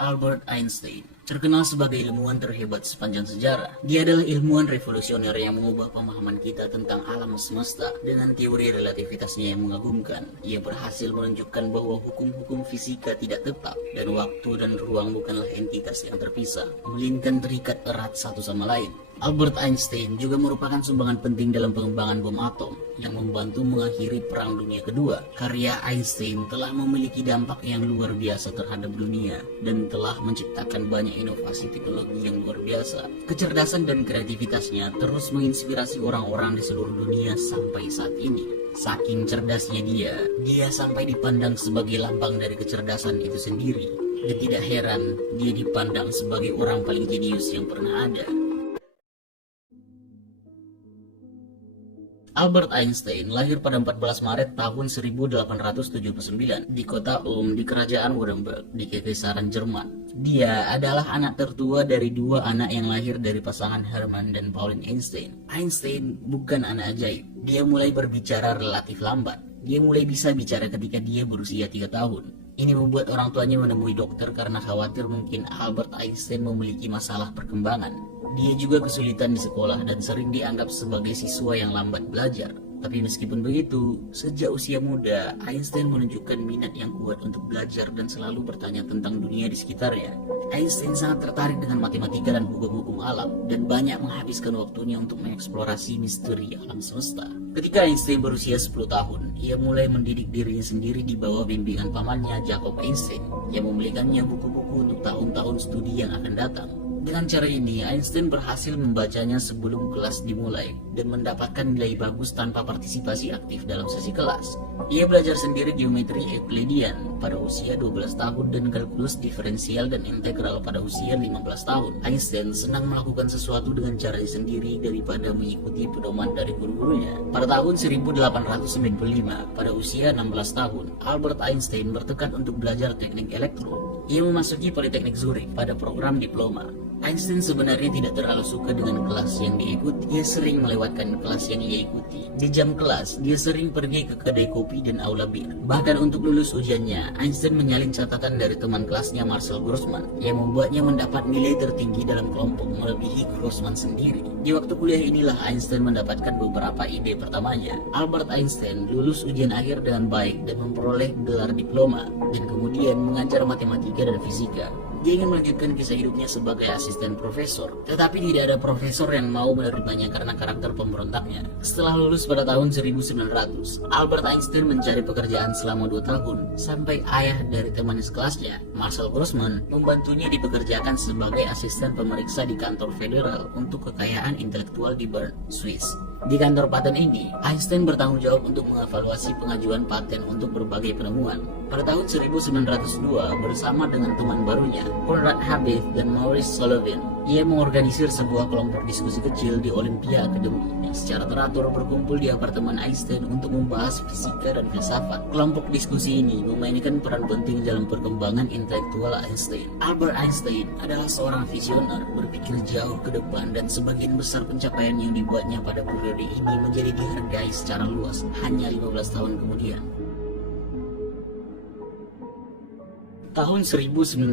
Albert Einstein, terkenal sebagai ilmuwan terhebat sepanjang sejarah. Dia adalah ilmuwan revolusioner yang mengubah pemahaman kita tentang alam semesta. Dengan teori relativitasnya yang mengagumkan, ia berhasil menunjukkan bahwa hukum-hukum fisika tidak tetap dan waktu dan ruang bukanlah entitas yang terpisah, melainkan terikat erat satu sama lain. Albert Einstein juga merupakan sumbangan penting dalam pengembangan bom atom yang membantu mengakhiri Perang Dunia Kedua. Karya Einstein telah memiliki dampak yang luar biasa terhadap dunia dan telah menciptakan banyak inovasi teknologi yang luar biasa. Kecerdasan dan kreativitasnya terus menginspirasi orang-orang di seluruh dunia sampai saat ini. Saking cerdasnya dia sampai dipandang sebagai lambang dari kecerdasan itu sendiri. Dan tidak heran dia dipandang sebagai orang paling jenius yang pernah ada. Albert Einstein lahir pada 14 Maret tahun 1879 di kota Ulm di Kerajaan Württemberg di Kekaisaran Jerman. Dia adalah anak tertua dari dua anak yang lahir dari pasangan Hermann dan Pauline Einstein. Einstein bukan anak ajaib. Dia mulai berbicara relatif lambat. Dia mulai bisa bicara ketika dia berusia 3 tahun. Ini membuat orang tuanya menemui dokter karena khawatir mungkin Albert Einstein memiliki masalah perkembangan. Dia juga kesulitan di sekolah dan sering dianggap sebagai siswa yang lambat belajar. Tapi meskipun begitu, sejak usia muda, Einstein menunjukkan minat yang kuat untuk belajar dan selalu bertanya tentang dunia di sekitarnya. Einstein sangat tertarik dengan matematika dan hukum-hukum alam, dan banyak menghabiskan waktunya untuk mengeksplorasi misteri alam semesta. Ketika Einstein berusia 10 tahun, ia mulai mendidik dirinya sendiri di bawah bimbingan pamannya Jacob Einstein, yang membelikannya buku-buku untuk tahun-tahun studi yang akan datang. Dengan cara ini, Einstein berhasil membacanya sebelum kelas dimulai dan mendapatkan nilai bagus tanpa partisipasi aktif dalam sesi kelas. Ia belajar sendiri geometri Euclidean pada usia 12 tahun dan kalkulus diferensial dan integral pada usia 15 tahun. Einstein senang melakukan sesuatu dengan caranya sendiri daripada mengikuti pedoman dari guru-gurunya. Pada tahun 1895, pada usia 16 tahun, Albert Einstein bertekad untuk belajar teknik elektro. Ia memasuki Politeknik Zurich pada program diploma. Einstein sebenarnya tidak terlalu suka dengan kelas yang dia ikuti. Dia sering melewatkan kelas yang ia ikuti. Di jam kelas, dia sering pergi ke kedai kopi dan aula bir. Bahkan untuk lulus ujiannya, Einstein menyalin catatan dari teman kelasnya Marcel Grossman yang membuatnya mendapat nilai tertinggi dalam kelompok melebihi Grossman sendiri. Di waktu kuliah inilah Einstein mendapatkan beberapa ide pertamanya. Albert Einstein lulus ujian akhir dengan baik dan memperoleh gelar diploma dan kemudian mengajar matematika dan fisika. Dia ingin melanjutkan kisah hidupnya sebagai asisten profesor, tetapi tidak ada profesor yang mau menerimanya karena karakter pemberontaknya. Setelah lulus pada tahun 1900, Albert Einstein mencari pekerjaan selama 2 tahun, sampai ayah dari teman sekelasnya, Marcel Grossman, membantunya dipekerjakan sebagai asisten pemeriksa di kantor federal untuk kekayaan intelektual di Bern, Swiss. Di kantor paten ini, Einstein bertanggung jawab untuk mengevaluasi pengajuan paten untuk berbagai penemuan. Pada tahun 1902, bersama dengan teman barunya, Conrad Habib dan Maurice Sullivan, ia mengorganisir sebuah kelompok diskusi kecil di Olympia Academy yang secara teratur berkumpul di apartemen Einstein untuk membahas fisika dan filsafat. Kelompok diskusi ini memainkan peran penting dalam perkembangan intelektual Einstein. Albert Einstein adalah seorang visioner, berpikir jauh ke depan, dan sebagian besar pencapaian yang dibuatnya pada periode ini menjadi dihargai secara luas hanya 15 tahun kemudian. Tahun 1905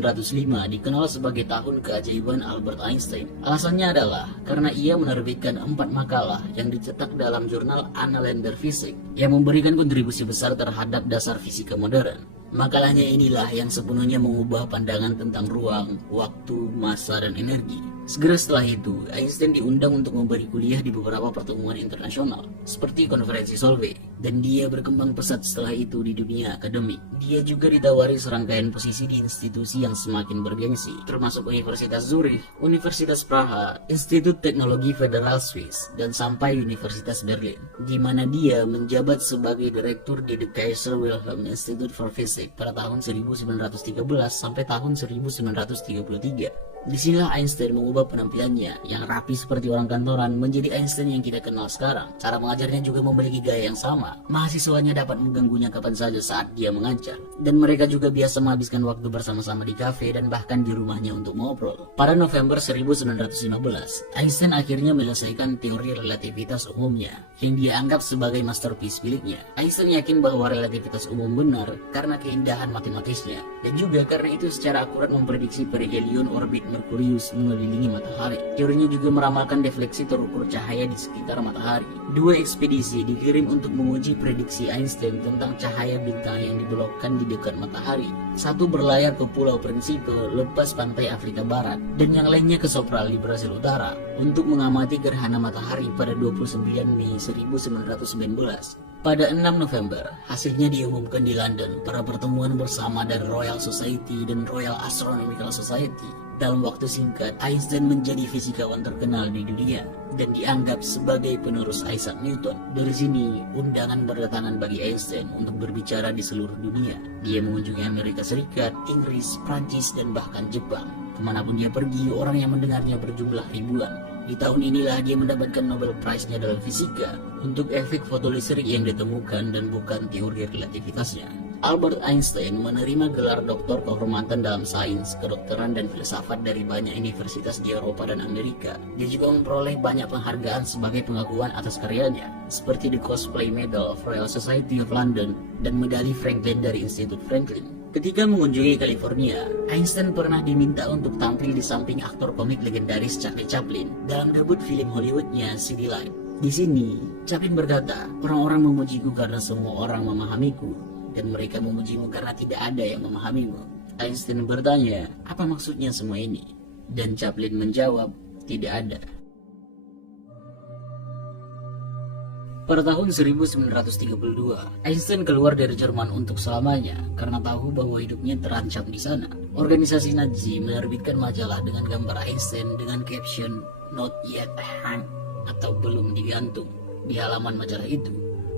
dikenal sebagai tahun keajaiban Albert Einstein. Alasannya adalah karena ia menerbitkan 4 makalah yang dicetak dalam jurnal Annalen Physik yang memberikan kontribusi besar terhadap dasar fisika modern. Makalahnya inilah yang sepenuhnya mengubah pandangan tentang ruang, waktu, massa, dan energi. Segera setelah itu, Einstein diundang untuk memberi kuliah di beberapa pertemuan internasional, seperti konferensi Solvay, dan dia berkembang pesat setelah itu di dunia akademik. Dia juga ditawari serangkaian posisi di institusi yang semakin bergengsi, termasuk Universitas Zurich, Universitas Praha, Institut Teknologi Federal Swiss, dan sampai Universitas Berlin, di mana dia menjabat sebagai direktur di The Kaiser Wilhelm Institute for Physics pada tahun 1913 sampai tahun 1933. Disinilah Einstein mengubah mengubah penampilannya yang rapi seperti orang kantoran menjadi Einstein yang kita kenal sekarang. Cara mengajarnya juga memiliki gaya yang sama. Mahasiswanya dapat mengganggunya kapan saja saat dia mengajar. Dan mereka juga biasa menghabiskan waktu bersama-sama di kafe dan bahkan di rumahnya untuk ngobrol. Pada November 1915, Einstein akhirnya menyelesaikan teori relativitas umumnya yang dia anggap sebagai masterpiece miliknya. Einstein yakin bahwa relativitas umum benar karena keindahan matematisnya dan juga karena itu secara akurat memprediksi perihelion orbit Merkurius mengelilingi matahari. Teorinya juga meramalkan defleksi terukur cahaya di sekitar matahari. Dua ekspedisi dikirim untuk menguji prediksi Einstein tentang cahaya bintang yang dibelokkan di dekat matahari. Satu berlayar ke Pulau Principe lepas pantai Afrika Barat dan yang lainnya ke Sopral di Brasil Utara untuk mengamati gerhana matahari pada 29 Mei 1919. Pada 6 November, hasilnya diumumkan di London pada pertemuan bersama dari Royal Society dan Royal Astronomical Society. Dalam waktu singkat, Einstein menjadi fisikawan terkenal di dunia dan dianggap sebagai penerus Isaac Newton. Dari sini, undangan berdatangan bagi Einstein untuk berbicara di seluruh dunia. Dia mengunjungi Amerika Serikat, Inggris, Prancis, dan bahkan Jepang. Kemanapun dia pergi, orang yang mendengarnya berjumlah ribuan. Di tahun inilah dia mendapatkan Nobel Prize-nya dalam fisika untuk efek fotolistrik yang ditemukan dan bukan teori relativitasnya. Albert Einstein menerima gelar doktor kehormatan dalam sains, kedokteran, dan filsafat dari banyak universitas di Eropa dan Amerika. Dia juga memperoleh banyak penghargaan sebagai pengakuan atas karyanya, seperti the Cosplay Medal of Royal Society of London dan medali Franklin dari Institut Franklin. Ketika mengunjungi California, Einstein pernah diminta untuk tampil di samping aktor komik legendaris Charlie Chaplin dalam debut film Hollywoodnya City Light. Di sini, Chaplin berkata, "Orang-orang memujiku karena semua orang memahamiku, dan mereka memujimu karena tidak ada yang memahamimu." Einstein bertanya, apa maksudnya semua ini? Dan Chaplin menjawab, tidak ada. Pada tahun 1932, Einstein keluar dari Jerman untuk selamanya karena tahu bahwa hidupnya terancam di sana. Organisasi Nazi menerbitkan majalah dengan gambar Einstein dengan caption "Not yet hung" atau belum digantung di halaman majalah itu.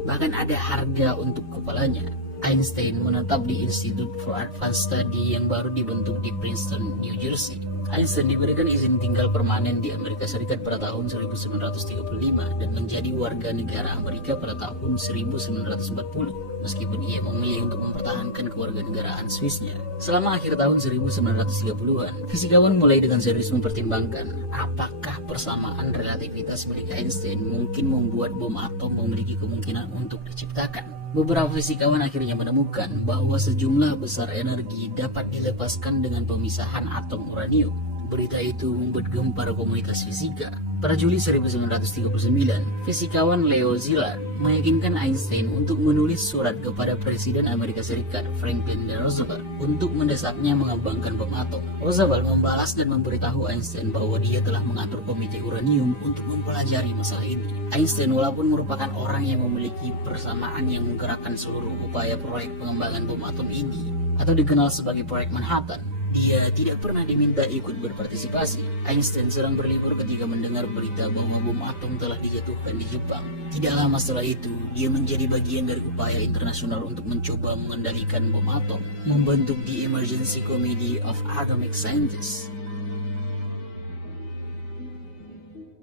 Bahkan ada harga untuk kepalanya. Einstein menetap di Institute for Advanced Study yang baru dibentuk di Princeton, New Jersey. Einstein diberikan izin tinggal permanen di Amerika Serikat pada tahun 1935 dan menjadi warga negara Amerika pada tahun 1940, meskipun ia memilih untuk mempertahankan kewarganegaraan Swissnya. Selama akhir tahun 1930-an, fisikawan mulai dengan serius mempertimbangkan apakah persamaan relativitas milik Einstein mungkin membuat bom atom memiliki kemungkinan untuk diciptakan. Beberapa fisikawan akhirnya menemukan bahwa sejumlah besar energi dapat dilepaskan dengan pemisahan atom uranium. Berita itu membuat gempar komunitas fisika. Pada Juli 1939, fisikawan Leo Szilard meyakinkan Einstein untuk menulis surat kepada Presiden Amerika Serikat Franklin D. Roosevelt untuk mendesaknya mengembangkan bom atom. Roosevelt membalas dan memberitahu Einstein bahwa dia telah mengatur komite uranium untuk mempelajari masalah ini. Einstein walaupun merupakan orang yang memiliki persamaan yang menggerakkan seluruh upaya proyek pengembangan bom atom ini, atau dikenal sebagai proyek Manhattan, dia tidak pernah diminta ikut berpartisipasi. Einstein sedang berlibur ketika mendengar berita bahwa bom atom telah dijatuhkan di Jepang. Tidak lama setelah itu, dia menjadi bagian dari upaya internasional untuk mencoba mengendalikan bom atom, membentuk The Emergency Committee of Atomic Scientists.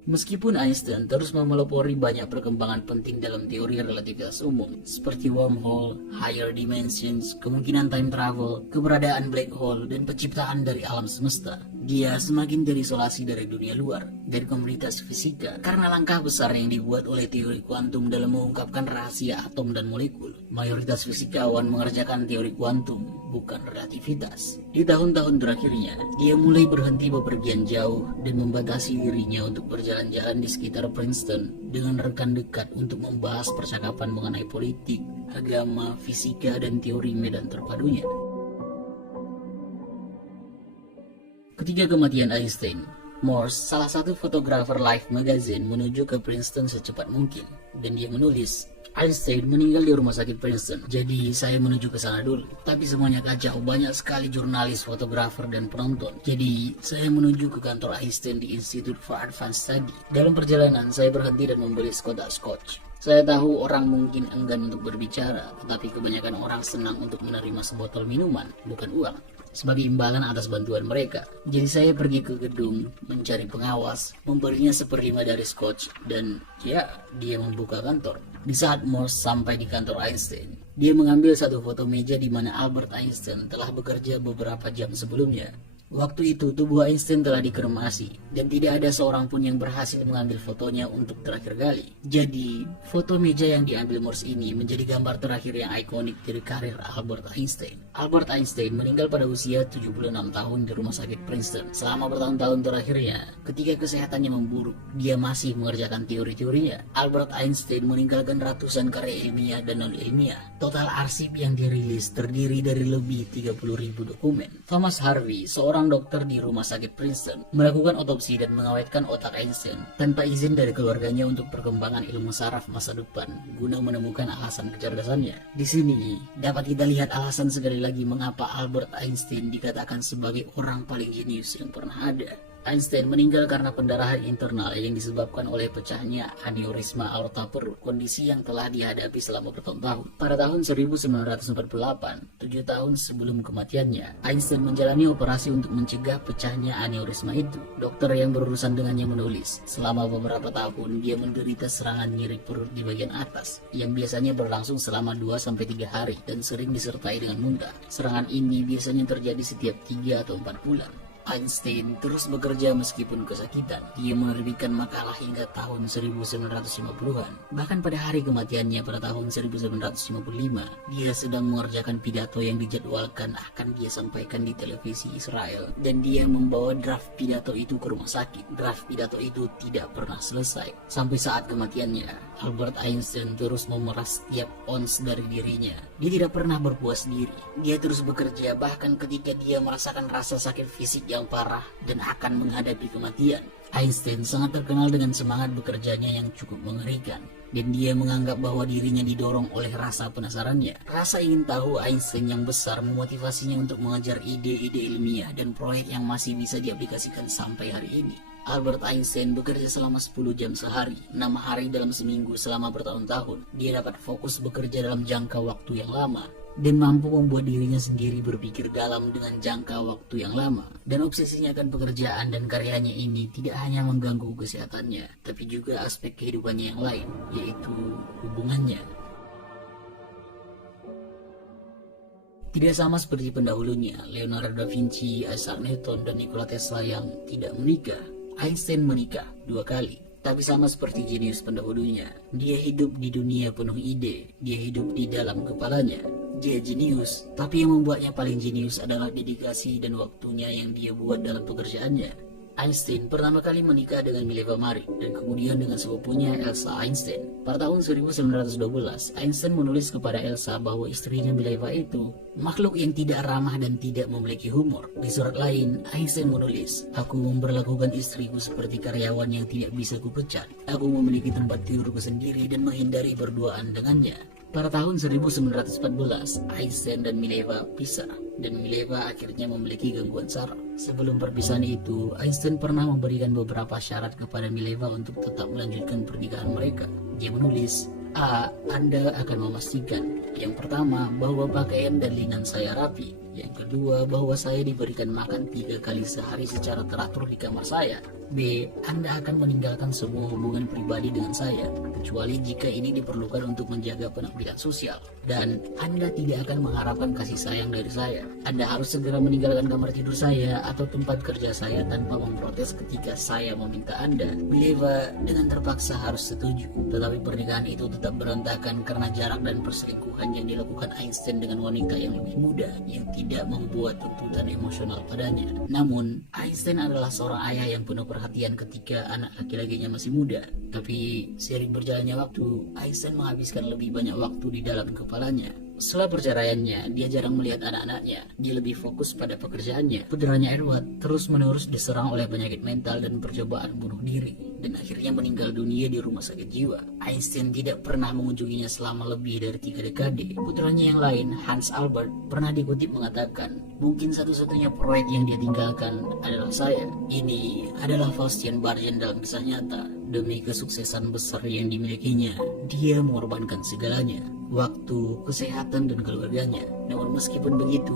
Meskipun Einstein terus memelopori banyak perkembangan penting dalam teori relativitas umum, seperti wormhole, higher dimensions, kemungkinan time travel, keberadaan black hole, dan penciptaan dari alam semesta, dia semakin terisolasi dari dunia luar, dari komunitas fisika, karena langkah besar yang dibuat oleh teori kuantum dalam mengungkapkan rahasia atom dan molekul. Mayoritas fisikawan mengerjakan teori kuantum, bukan relativitas. Di tahun-tahun terakhirnya, dia mulai berhenti bepergian jauh dan membatasi dirinya untuk berjalan-jalan di sekitar Princeton dengan rekan dekat untuk membahas percakapan mengenai politik, agama, fisika, dan teori medan terpadunya. Ketika kematian Einstein, Morse, salah satu fotografer Life Magazine, menuju ke Princeton secepat mungkin, dan dia menulis, "Einstein meninggal di rumah sakit Princeton, jadi saya menuju ke sana dulu. Tapi semuanya kacau, banyak sekali jurnalis, fotografer, dan penonton. Jadi saya menuju ke kantor Einstein di Institute for Advanced Study. Dalam perjalanan, saya berhenti dan membeli sekotak scotch. Saya tahu orang mungkin enggan untuk berbicara, tetapi kebanyakan orang senang untuk menerima sebotol minuman, bukan uang. sebagai imbalan atas bantuan mereka. Jadi saya pergi ke gedung mencari pengawas, memberinya 1/5 dari scotch, dan ya, dia membuka kantor. Di saat Morse sampai di kantor Einstein, dia mengambil satu foto meja di mana Albert Einstein telah bekerja beberapa jam sebelumnya. Waktu itu tubuh Einstein telah dikremasi dan tidak ada seorang pun yang berhasil mengambil fotonya untuk terakhir kali. Jadi, foto meja yang diambil Morse ini menjadi gambar terakhir yang ikonik dari karir Albert Einstein. Albert Einstein meninggal pada usia 76 tahun di rumah sakit Princeton. Selama bertahun-tahun terakhirnya, ketika kesehatannya memburuk, dia masih mengerjakan teori-teorinya. Albert Einstein meninggalkan ratusan karya ilmiah dan non-ilmiah. Total arsip yang dirilis terdiri dari lebih 30.000 dokumen. Thomas Harvey, seorang dokter di rumah sakit Princeton, melakukan otopsi dan mengawetkan otak Einstein tanpa izin dari keluarganya untuk perkembangan ilmu saraf masa depan guna menemukan alasan kecerdasannya. Di sini dapat kita lihat alasan sekali lagi mengapa Albert Einstein dikatakan sebagai orang paling jenius yang pernah ada. Einstein meninggal karena pendarahan internal yang disebabkan oleh pecahnya aneurisma aorta perut, kondisi yang telah dihadapi selama bertahun-tahun. Pada tahun 1948, 7 tahun sebelum kematiannya, Einstein menjalani operasi untuk mencegah pecahnya aneurisma itu. Dokter yang berurusan dengannya menulis, selama beberapa tahun dia menderita serangan nyeri perut di bagian atas, yang biasanya berlangsung selama 2-3 hari dan sering disertai dengan muntah. Serangan ini biasanya terjadi setiap 3 atau 4 bulan. Einstein terus bekerja meskipun kesakitan. Dia menerbitkan makalah hingga tahun 1950-an. Bahkan pada hari kematiannya pada tahun 1955, dia sedang mengerjakan pidato yang dijadwalkan akan dia sampaikan di televisi Israel. Dan dia membawa draft pidato itu ke rumah sakit. Draft pidato itu tidak pernah selesai. Sampai saat kematiannya, Albert Einstein terus memeras setiap ons dari dirinya. Dia tidak pernah berpuas diri. Dia terus bekerja bahkan ketika dia merasakan rasa sakit fisik yang parah dan akan menghadapi kematian. Einstein sangat terkenal dengan semangat bekerjanya yang cukup mengerikan, dan dia menganggap bahwa dirinya didorong oleh rasa penasarannya. Rasa ingin tahu Einstein yang besar memotivasinya untuk mengejar ide-ide ilmiah dan proyek yang masih bisa diaplikasikan sampai hari ini. Albert Einstein bekerja selama 10 jam sehari, 6 hari dalam seminggu selama bertahun-tahun. Dia dapat fokus bekerja dalam jangka waktu yang lama dan mampu membuat dirinya sendiri berpikir dalam dengan jangka waktu yang lama. Dan obsesinya akan pekerjaan dan karyanya ini tidak hanya mengganggu kesehatannya, tapi juga aspek kehidupannya yang lain, yaitu hubungannya. Tidak sama seperti pendahulunya, Leonardo da Vinci, Isaac Newton, dan Nikola Tesla yang tidak menikah, Einstein menikah 2 kali. Tapi sama seperti jenius pendahulunya, dia hidup di dunia penuh ide, dia hidup di dalam kepalanya. Dia jenius, tapi yang membuatnya paling jenius adalah dedikasi dan waktunya yang dia buat dalam pekerjaannya. Einstein pertama kali menikah dengan Mileva Marin dan kemudian dengan sepupunya Elsa Einstein. Pada tahun 1912, Einstein menulis kepada Elsa bahwa istrinya Mileva itu makhluk yang tidak ramah dan tidak memiliki humor. Di surat lain, Einstein menulis, "Aku memperlakukan istriku seperti karyawan yang tidak bisa kupecat. Aku memiliki tempat tidurku sendiri dan menghindari berduaan dengannya." Pada tahun 1914, Einstein dan Mileva pisah, dan Mileva akhirnya memiliki gangguan saraf. Sebelum perpisahan itu, Einstein pernah memberikan beberapa syarat kepada Mileva untuk tetap melanjutkan pernikahan mereka. Dia menulis, Anda akan memastikan, yang pertama, bahwa pakaian dan linan saya rapi. Yang kedua, bahwa saya diberikan makan 3 kali sehari secara teratur di kamar saya. B. Anda akan meninggalkan semua hubungan pribadi dengan saya, kecuali jika ini diperlukan untuk menjaga penampilan sosial. Dan Anda tidak akan mengharapkan kasih sayang dari saya. Anda harus segera meninggalkan kamar tidur saya atau tempat kerja saya tanpa memprotes ketika saya meminta Anda. Mileva dengan terpaksa harus setuju, tetapi pernikahan itu tetap berantakan karena jarak dan perselingkuhan yang dilakukan Einstein dengan wanita yang lebih muda, yang tidak membuat tuntutan emosional padanya. Namun, Einstein adalah seorang ayah yang penuh perhatian ketika anak laki-lakinya masih muda. Tapi seiring berjalannya waktu, Einstein menghabiskan lebih banyak waktu di dalam kepalanya. Setelah perceraiannya, dia jarang melihat anak-anaknya. Dia lebih fokus pada pekerjaannya. Putranya Edward terus-menerus diserang oleh penyakit mental dan percobaan bunuh diri, dan akhirnya meninggal dunia di rumah sakit jiwa. Einstein tidak pernah mengunjunginya selama lebih dari 3 dekade. Putranya yang lain, Hans Albert, pernah dikutip mengatakan, "Mungkin satu-satunya proyek yang dia tinggalkan adalah saya." Ini adalah Faustian Bargen dalam kisah nyata. Demi kesuksesan besar yang dimilikinya, dia mengorbankan segalanya, waktu, kesehatan, dan keluarganya. Namun meskipun begitu,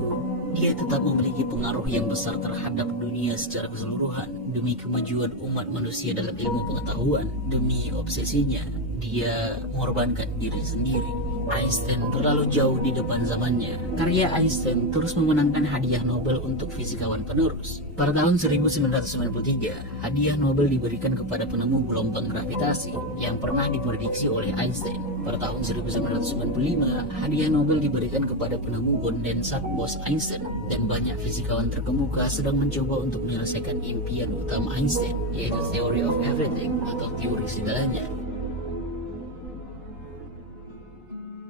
Dia tetap memiliki pengaruh yang besar terhadap dunia secara keseluruhan. Demi kemajuan umat manusia dalam ilmu pengetahuan, demi obsesinya, dia mengorbankan diri sendiri. Einstein terlalu jauh di depan zamannya. Karya Einstein terus memenangkan hadiah Nobel untuk fisikawan penerus. Pada tahun 1993, hadiah Nobel diberikan kepada penemu gelombang gravitasi yang pernah diprediksi oleh Einstein. Pada tahun 1995, hadiah Nobel diberikan kepada penemu kondensat Bose-Einstein, dan banyak fisikawan terkemuka sedang mencoba untuk menyelesaikan impian utama Einstein, yaitu theory of everything atau teori segalanya.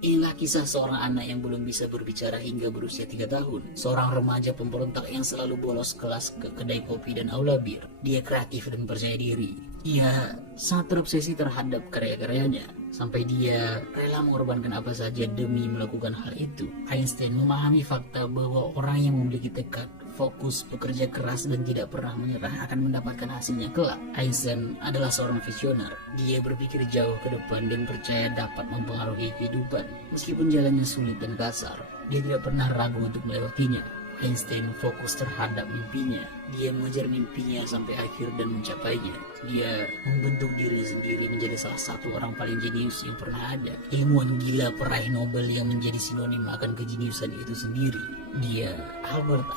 Inilah kisah seorang anak yang belum bisa berbicara hingga berusia 3 tahun. Seorang remaja pemberontak yang selalu bolos kelas ke kedai kopi dan aula bir. Dia kreatif dan percaya diri. Ia sangat terobsesi terhadap karya-karyanya, sampai dia rela mengorbankan apa saja demi melakukan hal itu. Einstein memahami fakta bahwa orang yang memiliki tekad, fokus, bekerja keras, dan tidak pernah menyerah akan mendapatkan hasilnya kelak. Einstein adalah seorang visioner. Dia berpikir jauh ke depan dan percaya dapat mempengaruhi kehidupan. Meskipun jalannya sulit dan kasar, dia tidak pernah ragu untuk melewatinya. Einstein fokus terhadap mimpinya. Dia mengejar mimpinya sampai akhir dan mencapainya. Dia membentuk diri sendiri menjadi salah satu orang paling jenius yang pernah ada. Ilmuwan gila peraih Nobel yang menjadi sinonim akan kejeniusan itu sendiri. Dia Albert